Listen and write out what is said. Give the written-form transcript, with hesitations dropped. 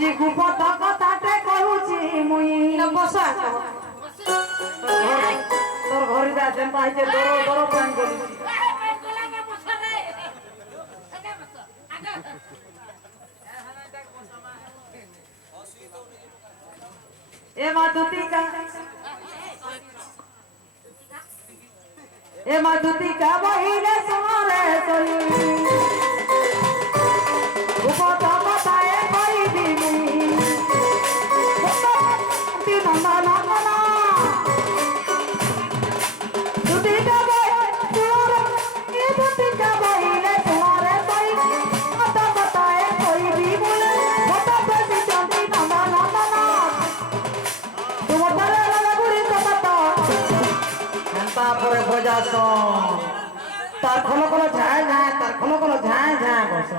আজি গুপত কথাতে কহুছি মুই বসা তোর ঘরে যা যেন পাইছে দরো দরো প্যান করিছি এ মাধুতিকা বহিরে সোরে চলি গুপত কথায় কই দিবি নন্দন নন্দন দুতিকা বহিরে সোরে চলি গুপত কথায় কই দিবি কথা বেশি চন্দি নন্দন নন্দন তোমার লাগুড়ি কথা তারপরে বোঝাস তার খলো খলো ঝাঁ ঝাঁ তার খলো খলো ঝাঁ ঝাঁ বস